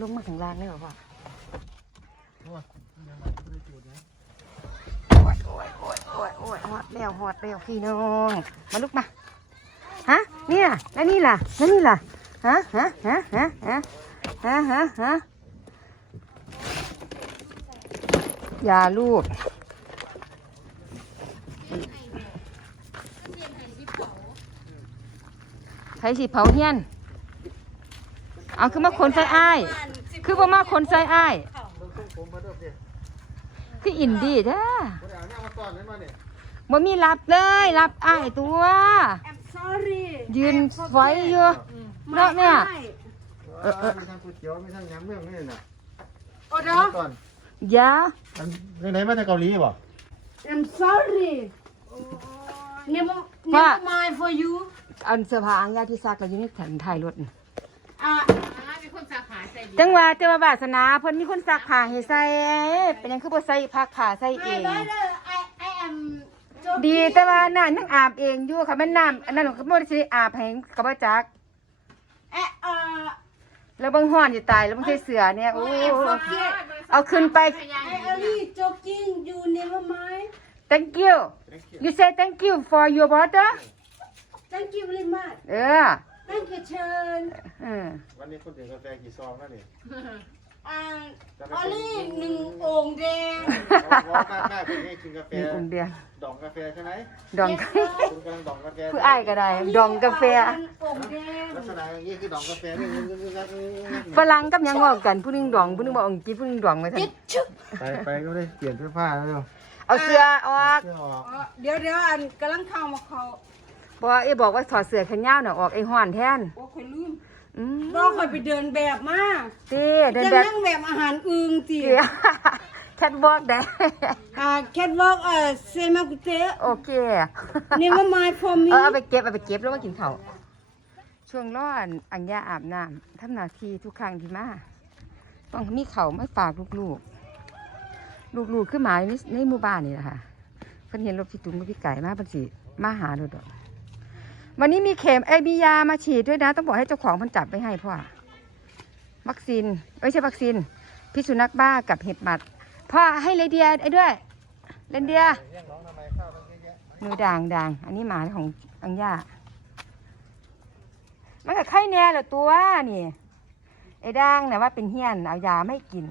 ลงมาข้างล่างได้หรอพ่อโอ้ยยังไงไม่ได้จูดนะโอ้ยโอ้ยโอ้ยโอ้ยโอ้ยฮอดแล้วฮอดแล้วพี่น้อง มาลุกมา ฮะเนี่ยแล้วนี่ล่ะแล้วนี่ล่ะ ฮะ ฮะ ฮะ ฮะ ฮะ ฮะ ฮะ ฮะ อย่าลูกใครสิเผาเฮียน เอาคือมาคนใส่อ้าย คือบ่มาคนใส่อ้าย เบิ่งทรงผมมาเด้อเด้อคืออินดีแท้บ่ได้เอาเนี่ยมาซ่อนไว้มาเนี่ยบ่มีรับเลยรับอ้ายตัว I'm sorry ยืนไว้อยู่ เนาะแม่ เออมีทั้งก๋วยเตี๋ยวมีทั้งยำเมืองนี่น่ะโอ้เนาะก่อนอย่าอันไหนๆมาจากเกาหลีบ่ I'm sorry never ว่า never mind for you อันเสื้อผ้าอังยาที่ซักแล้วอยู่ในถังท้ายรถน่ะ อะ จังว่าแต่ว่าวาสนาเพิ่นมีคนซักผ้าให้ใส่เป็นหยังคือบ่ใส่พักผ้าใส่เอ my ง brother I I am joking ดีแต่ว่าน้ายังอาบเองอยู่ค่ะแม่นน้ำอันนั้นก็บ่ได้สิอาบให้ก็บ่จักเอ่อเอ่อแล้วเบิ่งฮ้อนสิตายแล้วเบิ่งใส่เสื้อเนี่ยโอ้ I forget เอาขึ้นไป I only joking you never mind thank you you say thank you for your water thank you very much เออ thank you เชิญเออวันนี้คนดื่มกาแฟกี่ซองแล้วนี่อ่า only หนึ่งโอ่งแดงเขาบอกว่าแม่เป็นให้กินกาแฟมีองค์เดียวดองกาแฟใช่ไหมดองคุณกำลังดองกาแฟผู้อ้ายก็ได้ ดองกาแฟโอ่งแดงลักษณะอย่างนี้คือดองกาแฟนี่ฝรั่งกับหยังเว่ากันผู้หนึงดองผู้หนึงบอกอังกฤษผู้หนึงดองมาทันไปไปก็ได้เปลี่ยนเสื้อผ้าแล้วเร็วเอาเสื้อออก เสื้อออก อ๋อเดี๋ยวเดี๋ยวอันกำลังเข้ามาเขา บอกว่าเอ้บอกว่าถอดเสื้อแขนยาวน่ะออกไอ้ห้อนแทนโอ้คอยลืมอืมรอคอยไปเดินแบบมาตีเดินจะแบบนั่งแบบอาหารอึงตีเสือแคทวอล์กได้อ่าแคทวอล์กเอ่อเซมากุเตะโอเค never mind for me เออเอาไปเก็บเอาไปเก็บแล้วมากินข้าวช่วงร้อนอังยาอาบน้ำทำหน้าที่ทุกครั้งที่มาต้องมีเขาวมาฝากลูกๆลูกๆคือหมาในในหมู่บ้านนี่แหละค่ะเพิ่นเห็นรถพี่ตุ้มกับพี่ไก่มาเพิ่นสิมาหาโดดดอก วันนี้มีเข็มไอยมียามาฉีดด้วยนะ ต้องบอกให้เจ้าของเพิ่นจับไปให้พ่อวัคซีนเอ้ยไม่ใช่วัคซีนพิษสุนัขบ้ากับเห็บหมัดพ่อให้เลเดียไอ้ด้วยเลนเดียเรียกน้องทำไมข้าวต้องเยอะแยะมือด่างด่างอันนี้หมาของอังย่ามันกับไข้แน่เหรอตัวนี่ไอ้ด่างนะว่าเป็นเฮี้ยนเอายาไม่กิน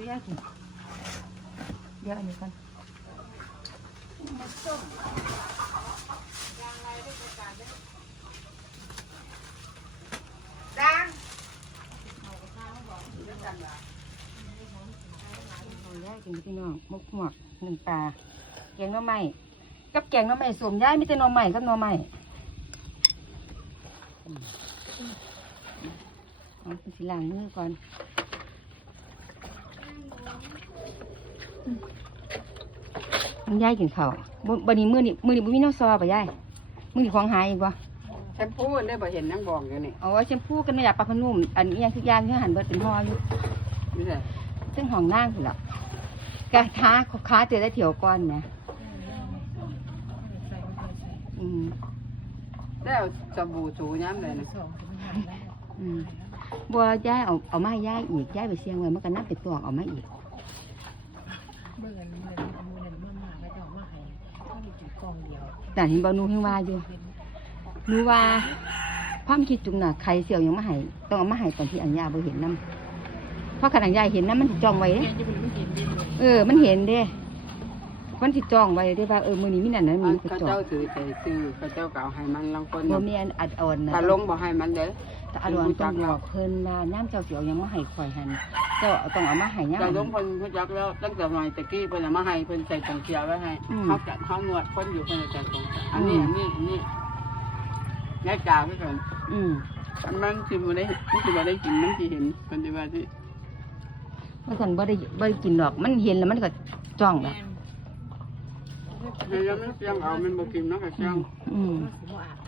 ซื้อยากินเดี๋ยวอันนี้ก่อนเอาย่ากินพี่น้องมกหมวกหนึ่งปลาแกงหน้อไม้กับแกงหน้อไม้สวมย่ายมีแต่หน้อไม้กับหน้อไม้เอาสิล้างมือก่อน มึงยายกินข้าวบ่บันนี้มื้อนี้มื้อนี้บ่มีน้ำซอป่ะยายมื้อนี้ของหายอีกบ่แชมพูได้บ่เห็นนั่งบอกอยู่นี่เอาไว้แชมพูกันไม่อยากปลาพนุ่มอันนี้ยังทุกอย่างที่หันเบิดเป็นห่ออยู่นี่แหละซึ่งห้องนั่งพุ่นล่ะกะท้าค้าเจอได้เถียวก่อนนะอืมได้เอาสบู่สูย้ำเลยนะอืมบัวยายเอาเอามาให้ยายอีกยายไปเสียงไว้มันก็นับไปตัวเอามาอีก เบิ่งอันนี้เลยเอามือนั่นมามาแล้วจะเอามาให้ต้องมีจุดกองเดียวแต่เห็นบ่หนูเฮงว่าอยู่หนูว่าความคิดจุงน่ะใครเสี่ยวยังมาให้ต้องเอามาให้ตอนที่อัญญาบ่เห็นนํเพราะขณะยายเห็นนํมันสิจ้องไว้เด้แกจะเป็นไม่เห็นดินเลยเออ มันเห็นเด้มันสิจ้องไว้เด้ว่าเออมื้อนี้มีนั่นนะมีอันนี่ก็เขาจ้องเจ้าถือใจซื้อเขาเจ้าก็เอาให้มันลางคนบ่มีอันอัดอ่อนนะตาลงบ่ให้มันเด้อ แต่อัดอ่อนต้องบอกเพิ่นว่าย่ามเจ้าสิเอาหยังมาให้ข่อยหั่นเจ้าต้องเอามาให้ย่ามตาลงเพิ่นรู้จักแล้วตั้งแต่สมัยตะกี้เพิ่นเอามาให้เพิ่นใส่กองเชียวไว้ให้อืมเขาจะเขานวดคนอยู่เพิ่นใส่กองอันนี้อืมอันนี้อันนี้แยกจ่าไว้ก่อนอืมอันมันสิบ่ได้มันสิบ่ได้กินมันสิเห็นเพิ่นสิว่าสิเพราะฉันบ่ได้บ่ได้กินดอกมันเห็นแล้วมันก็จ้องแบบเดี๋ยวมันเสียงเอามันบ่กินเนาะก็อืเสียงมอืมไอ้ท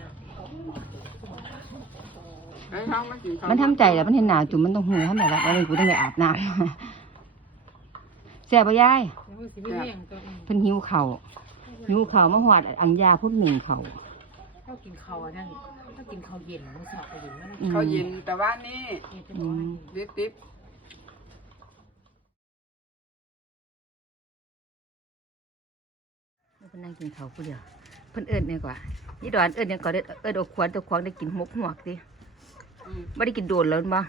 าง มันกินข้าวมันทำใจแล้วมันเห็นหนาวจุ่มมันต้องหูทำไมล่ะวันนี้กูต้องไปอาบน้ำแซ่บปะยายเพิ่นหิวเข่าวหิวเข่าวมาหอดอังยาพุ่นหนึ่งเข่าวถ้ากินข้าวอันนั่นถ้ากินข้าวเย็นมื้อเช้าก็เย็นมันอืมเขายินแต่ว่านี่อืมดิบดิบเพิ่นนั่งกินข้าวผู้เดียวเพิ่นเอิ้นเนี่ยกว่ายี่ดอนเอิ้นเนี่ยก่อนเอิ้นเอิ้นเอาขวานตัวควางได้กินหมกหวกดิอืม ไม่ได้กินโดนแล้วบ่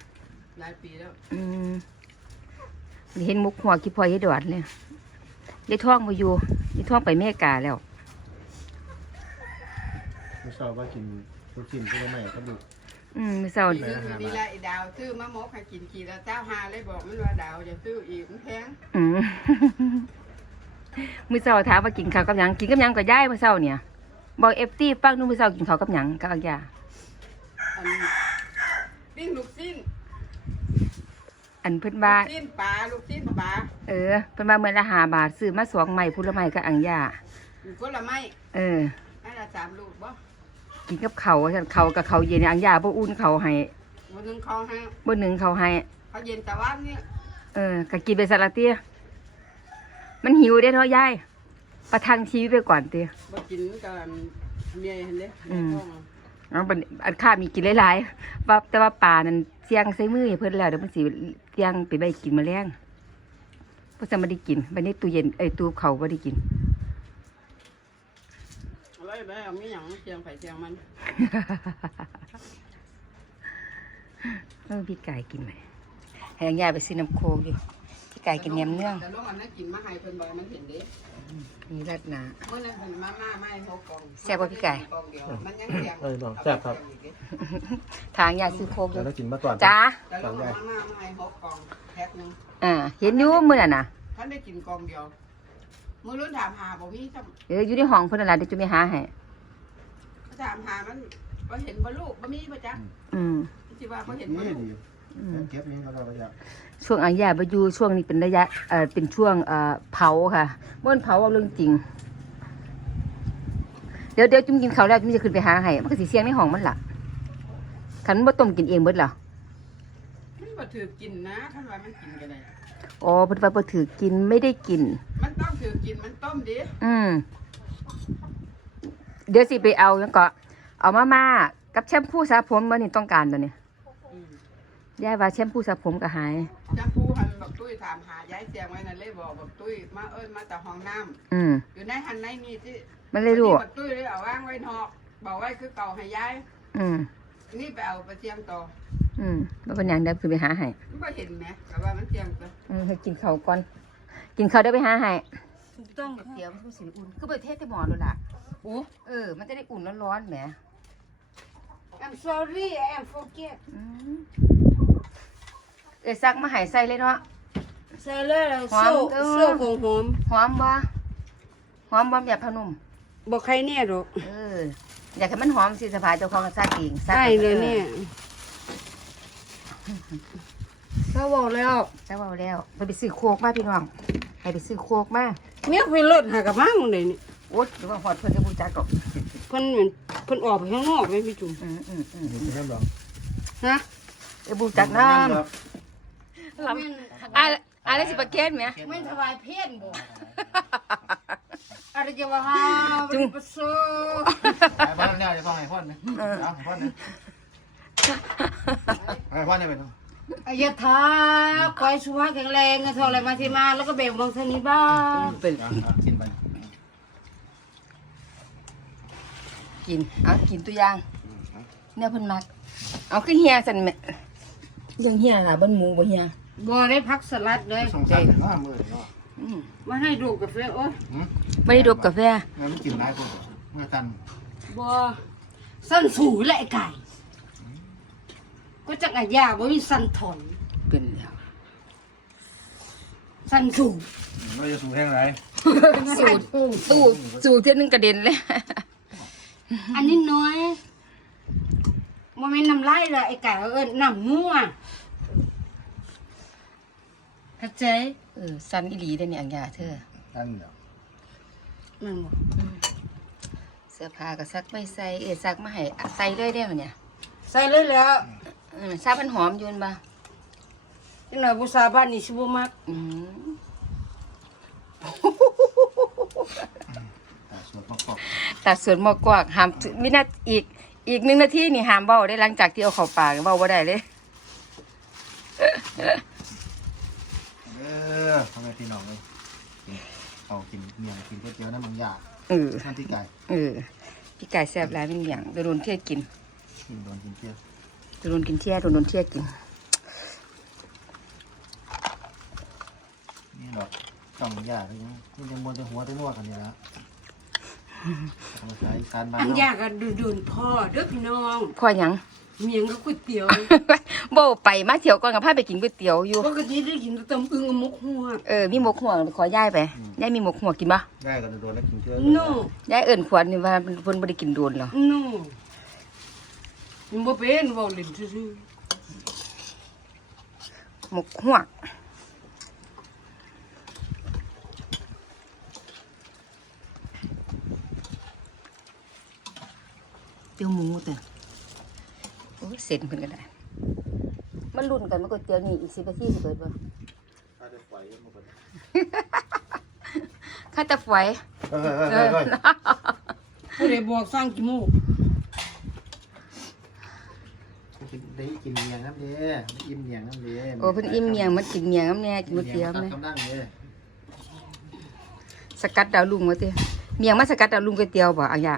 หลายปีแล้วอืมเห็นหมกหวกกี่พอยยี่ดอนเนี่ยยายท่องมาอยู่ยายท่องไปเมกาแล้วไม่ชอบว่ากินลูกชิ้นพวกใหม่ก็ดูอืมมื้อเช้าไปนี่อาหารนี่แหละไอ้ดาวซื้อมะมกให้กินกี่แล้วเจ้าหาเลยบอกมันว่าดาวจะซื้ออีกมันแพงอืมมื้อเช้าถามว่ากินข้าวกับหยังกินกับหยังก็ย้ายมื้อเช้าเนี่ยบอกเอฟซีฟังดูมื้อเช้ากินข้าวกับหยังกับอังยาอัน ปิ้งลูกชิ้นอันเพิ่นว่าลูกชิ้นปลาลูกชิ้นปลาเออเพิ่นว่าเมื่อละห้าบาทซื้อมาสองไม้พุละไม้กับอังยาอยู่คนละไม้เอออันละสามลูกบ่กินกับเขาวฉันเขาวกับเขาวเย็นอังยาบ่อุ่นเขาวให้วันหนึงเขาให้บ่หนึ่งเขาวให้เขาเย็นแต่ว่านี่เออก็กินไปสลัดเตี้ยมันหิวเด้เนาะยายประทังชีวิตไปก่อนเตี้ยบ่กินกันเมียเห็นเด้อืมท้อง เอาบัดนี้อันข้ามีกินหลายๆว่าแต่ว่าป่านั่นเสียงใส่มือให้เพิ่นแล้วเดี๋ยวมันสิเสียงไปใบกินแมลงเพราะจะไม่ได้กินบัดนี้ตู้เย็นไอ้ยตู้เขาบ่ได้กินอะไรไปเอามีหยังเสียงไผเสียงมันเออพี่ไก่กินไหมให้อังยาไปซื้อน้ำโคกอยู่พี่ ไก่กินแหนมเนื้องแต่ลูกอันนั้นกินมาให้เพิ่นบ่มันเห็นเด้มีรัดหนา เมื่อนั้นเพิ่นมาม่าไม่หกกล่องแซ่บกว่าพี่ไก่กล่องเดียวมันยังเสียงเออบอกแซ่บครับ ทางยาซื้อโคกอแล้ยู่วกินมาก่อน จ้าแต่ลูกเอามาม่ามาให้หกกล่องแพ็คหนึงอ่าเห็นอยู่มื้อน่ะนะท่านได้กินกล่องเดียวมื้อรุ่นถามหาบ่มีซ้ำ เอออยู่ในห้องเพิ่นนั่นล่ะเดี๋ยวจะไปหาให้ถามหามันบ่เห็นบ่ลูกบ่มีบ่จ๊ะอืมสิว่าบ่เห็นบ่นี่ลูก ดีอืมเก็บนี้ก็ได้ประหยัดช่วงอังยาบอยู่ช่วงนี้เป็นระยะเอ่อเป็นช่วงเอ่อเผาค่ะบ่นเผาเอาเรื่องจริง เดี๋ยวเดี๋ยวจุ่มกินข้าวแล้วจุ่มจะขึ้นไปหาให้มันก็สิเสียงในห้องมันล่ะคันมันบ่ต้มกินเองเบิดล่ะมันบ่ถือกินนะท่านว่ามันกินก็ได้อ๋อเพิ่นว่าบ่ถือกินไม่ได้กิน มันต้องถือกินมันต้มดิอืมเดี๋ยวสิไปเอาแล้วก็เอามาม่ากับแชมพูสระผมมื้อนี้ต้องการตัวนี้อืม ยายว่าแชมพูสระผมก็หาย จังผู้หันบักตุ้ยถามหายายเสียงไว้นั่นเลยบอกบักตุ้ยมาเอิ้นมาแต่ห้องน้ำอืมอยู่ในหันในนี่ที่มันเลยรู้ บักตุ้ยเลยเอาวางไว้นอกบอกไว้คือเก่าให้ยายอืมนี่ไปเอาไปเสียงต่ออืมบ่เป็นหยังเดี๋ยวขึ้นไปหาให้มันบ่เห็นไหมแต่ว่ามันเสียงตัวอืมให้กินข้าวก่อน กินข้าวเดี๋ยวไปหาให้ ถูกต้องเดี๋ยวมันสิอุ่น คือประเทศที่หมอดูล่ะโอ้เออ มันจะได้อุ่นร้อนๆแหม I'm sorry I am forget อืม เอ้ยซักมาให้ใส่เลยเนาะ ใส่เลยหอมโซ่เด้อโซ่ของหอมหอมบ่หอมบ่แบบพนุ่มบอกใครเนี่ยหรอกเอออยากให้มันหอมสิสภาเจ้าของก็ซักเองซักใช่เลยเนี่ยเขาบอกแล้วซักเว้าแล้วไปไปซื้อโคกมาพี่น้องให้ไปซื้อโคกมาเมียไปรถหากับมาหมดเลยนี่โอ๊ยหรือว่าฮอดเพิ่นจะบ่จักดอกเพิ่นเหมือนเพิ่นออกไปข้างนอกไหมพี่จุ๋มอืมอืมอืมนี่กินน้ำหรอฮะเอ้ยบ่จักน้ำ หรอลำอะอะไรสิประเคนไหมไม่ถวายเพศบ่อะไรจะว่าฮาจุ๋มปะโซไอ้พ่อเนี่ยจะต้องให้พ่อเนี่ยเอาให้พ่อเนี่ยให้พ่อเนี่ยไปต้องอายทาคอยสุขภาพแข็งแรงเงินทองอะไรมาที่มาแล้วก็แบ่งบางเท่านี้บ้างเป็นกินไปกินเอากินตัวอย่างเนี่ยเพิ่นมัก เอาขึ้นเฮียสันแม่ยังเฮียค่ะบนหมูบ่เฮีย บ่ได้พักสลัดเลยสงสารเนาะมือเนาะอืมมาให้ดูกาแฟโอ้ยไม่ได้ดบกาแฟแล้วมันกินได้คนเมื่อกันบ่สั้นสูงและไอ้ไก่ ก็จักรยาบ่มีสั้นถอนเป็นแล้วสั้นสูงเราจะสูงแห้งไรสูตรสูตรสูตรเท่ยนึงกระเด็นเลยอันนี้น้อยบ่แม่นน้ำลายเลยไอ้ไก่เอิ้นน้ำงัว เข้าใจเออสั้นอีหลีได้อเนี่ยอังยาเธอนั่นเดี๋ยวแมันบ่เสื้อผ้าก็ซักไม่ใส่เออซักมาให้ใส่เลยได้ไหมเนี่ยใส่เลยแล้วเออซักมันหอมอยืนบ่จังหน่อยผู้สาวบ้านนี่สิบ่มักอืมอ่าส่วนประกอบตัดส่วนหมอกกวากห้ามวินาทีอีกอีกหนึ่งนาทีนี่ห้ามเบ้าได้หลังจากที่เอาเข้าปากเบ้าบ่ได้เลย เออ พ่อแม่พี่น้องเลยกินเอากินเมียงกินก๋วยเตี๋ยวน้ำมันยาเออท่านที่ไก่เออพี่ไก่แซ่บหลายเป็นอย่างโดนๆเที่ยกินกินโดนกินเที่ยวโดนๆกินเที่ยโดนๆเที่ยกิน นี่หรอกต้องยาก็ยังมันยังมัวแต่หัวแต่นวดกันอยู่แล้วเอามาใช้ซานบ้านอันเนาะยากก็โดนๆพ่อเด้อพี่น้อง พ่อหยัง เมียงก็ก๋วยเตี๋ยวโบไปมาเที่ยวก่อนกับพาไปกินก๋วยเตี๋ยวอยู่ปกติได้กินแต่ตำอึงกับหมกหัวเออมีหมกหัวขอย่ายไปย่ายมีหมกหัวกินปะได้กันโดนแล้วกินเที่ยวโน่ย่ายเอิ่นขวดนี่ว่าเพิ่นบ่ได้กินโดนหรอโน่มันบ่เป็นเว้าเล่นซื่อหมกหัวเตี๋ยวหมูแต่โอ้ย เสร็จเพิ่นก็ได้ มันรุ่นกันมันก๋วยเตี๋ยวนี่อีกสิบนาทีสิเปิดบ่ถ้าได้ปล่อยมันก็ได้ข้าแต่ฝอยเออเออเออเออๆผู้ใดบอกสร้างกี่โมงกินได้กินเมียงน้ำเด้อิ่มเมียงน้ำเด้โอ้เพิ่นอิ่มเมียงมันกินเมียงน้ำแน่กินก๋วยเตี๋ยวแม่แม่กำลังเลยสกัดดาวลุงว่าติเมียงมาสกัดดาวลุงก๋วยเตี๋ยวบ่เอาอย่า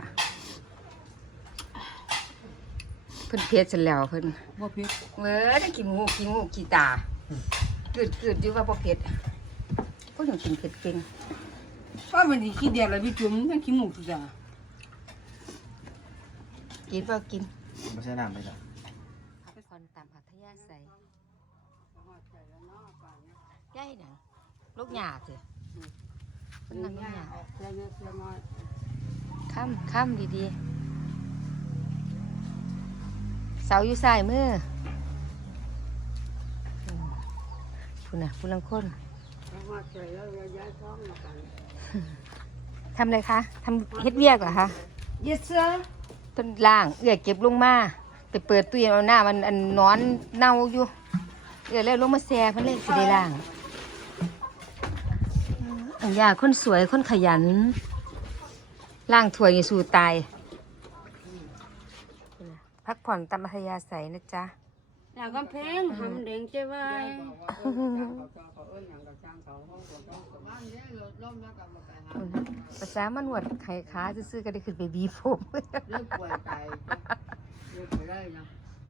เพิ่นเพชรซะแล้วเพิ่นบ่เผ็ดเว้อได้กินงูกินงูกี่ตาเกิดเกิดอยู่ว่าบ่เผ็ดก็ยังกินเผ็ดเก่งว่ามันสิขี้เดียวแล้วพี่จุ๋มยังขี้หมูกจ้ะกินบ่กินไม่ใช่น้ำเลยจ้ะไปก่อนตามพัทยาใส่ย่ายหนังลูกหยาบสิมันนั่งลูกหยาบเสียเยอะเสียน้อยค่ำค่ำดีๆาอยู่ซ้ายมืออืมพูน่ะพูลังคนมาใส่แล้วย้ายท้องมากันทำอะไรคะทำเฮ็ดเวียกเหรอคะ Yes sir ต้นล่างเอื้อเก็บลงมาไปเปิดตู้เย็นเอาหน้ามันอันนอนเน่าอยู่เอื้อแล้วลงมาแซ่เพันเลยสิได้ล่างอืมอันยาคนสวยคนขยันล่างถ้วยนี่สู่ตาย พักผ่อนตามอัธยาศัยนะจ๊ะอยากกำแพงหำแดงใจไว้ภาษามันหวดไข่ขาซื้อๆก็ได้ขึ้นไปบีผมเรื่องป่วยไปเรื่องไปได้นะ